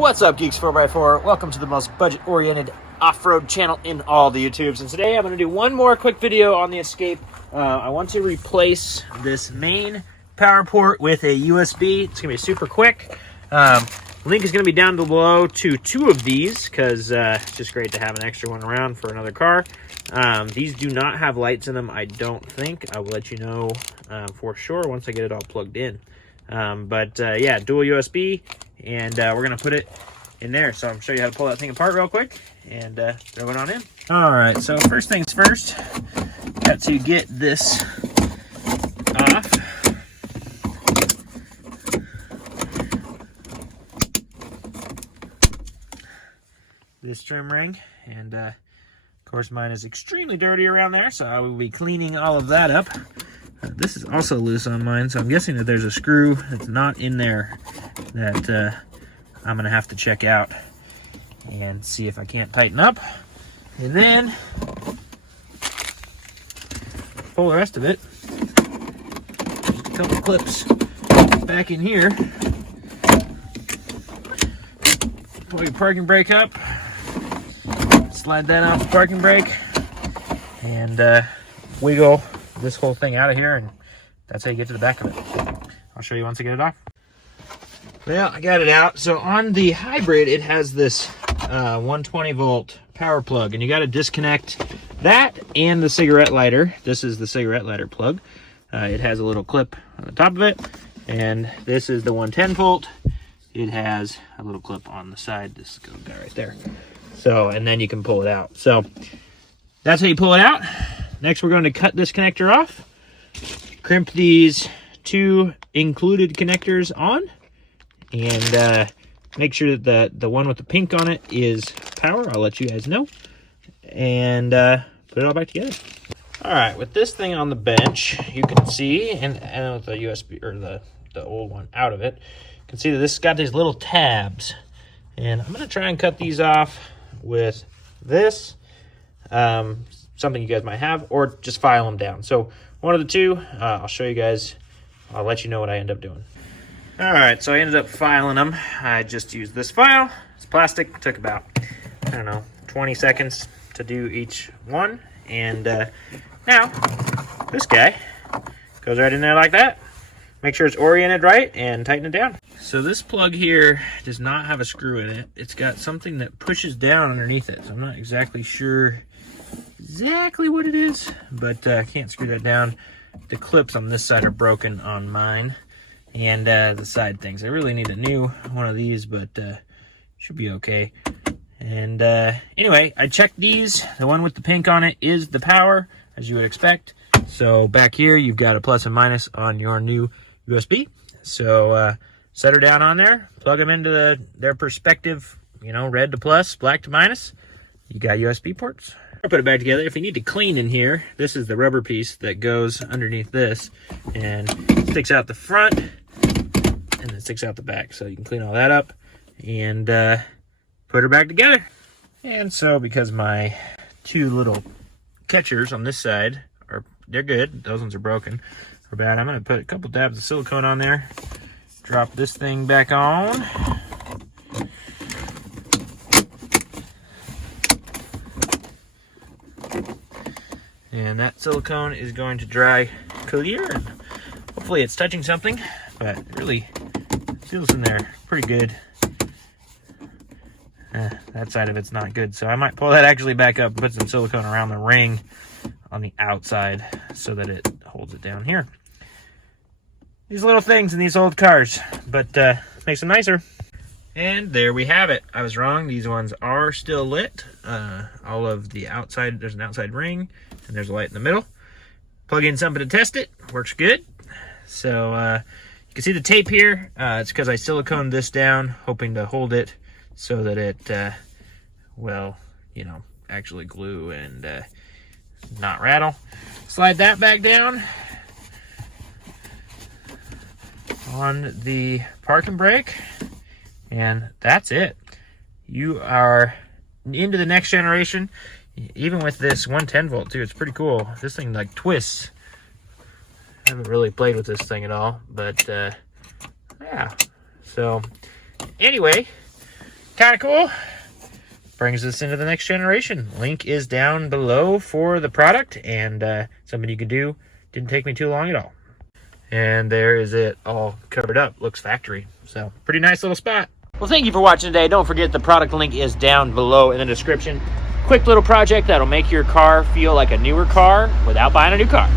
What's up, Geeks 4x4? Welcome to the most budget-oriented off-road channel in all the YouTubes. And today I'm going to do one more quick video on the Escape. I want to replace this main power port with a USB. It's going to be super quick. Link is going to be down below to two of these because it's just great to have an extra one around for another car. These do not have lights in them, I don't think. I will let you know for sure once I get it all plugged in. Yeah, dual USB, and we're going to put it in there. So I'm going to show you how to pull that thing apart real quick and throw it on in. All right, so first things first, got to get this off. This trim ring, and of course mine is extremely dirty around there, so I will be cleaning all of that up. This is also loose on mine, so I'm guessing that there's a screw that's not in there that I'm going to have to check out and see if I can't tighten up. And then pull the rest of it. Just a couple clips back in here. Pull your parking brake up. Slide that off the parking brake. And wiggle this whole thing out of here, and that's how you get to the back of it. I'll show you once I get it off. Well, I got it out. So on the hybrid, it has this 120 volt power plug, and you got to disconnect that and the cigarette lighter. This is the cigarette lighter plug. It has a little clip on the top of it, and this is the 110 volt. It has a little clip on the side. This guy right there. So, and then you can pull it out. So that's how you pull it out. Next, we're going to cut this connector off, crimp these two included connectors on, and make sure that the one with the pink on it is power. I'll let you guys know, and put it all back together. All right, with this thing on the bench, you can see, and with the USB or the old one out of it, you can see that this has got these little tabs, and I'm going to try and cut these off with this. Something you guys might have, or just file them down. So one of the two, I'll show you guys. I'll let you know what I end up doing. All right, so I ended up filing them. I just used this file. It's plastic. It took about, I don't know, 20 seconds to do each one. And now this guy goes right in there like that. Make sure it's oriented right and tighten it down. So this plug here does not have a screw in it. It's got something that pushes down underneath it. So I'm not exactly sure exactly what it is, but I can't screw that down. The clips on this side are broken on mine, and the side things. I really need a new one of these, but should be okay. And anyway, I checked these. The one with the pink on it is the power, as you would expect. So back here, you've got a plus and minus on your new USB. So set her down on there, plug them into their perspective, you know, red to plus, black to minus. You got USB ports. I'll put it back together. If you need to clean in here, this is the rubber piece that goes underneath this and sticks out the front and then sticks out the back. So you can clean all that up and put her back together. And so because my two little catchers on this side they're good, those ones are broken or bad, I'm gonna put a couple dabs of silicone on there, drop this thing back on. And that silicone is going to dry clear. And hopefully it's touching something, but it really seals in there pretty good. That side of it's not good, so I might pull that actually back up and put some silicone around the ring on the outside so that it holds it down here. These little things in these old cars, but makes them nicer. And there we have it. I was wrong. These ones are still lit. All of the outside, there's an outside ring, and there's a light in the middle. Plug in something to test it. Works good. So you can see the tape here. It's because I siliconed this down, hoping to hold it so that it will, you know, actually glue and not rattle. Slide that back down on the parking brake. And that's it. You are into the next generation. Even with this 110 volt too, it's pretty cool. This thing like twists. I haven't really played with this thing at all, but yeah. So anyway, Kind of cool. Brings us into the next generation. Link is down below for the product, and something you can do. Didn't take me too long at all. And there is it, all covered up. Looks factory. So, pretty nice little spot. Well, thank you for watching today. Don't forget the product link is down below in the description. Quick little project that'll make your car feel like a newer car without buying a new car.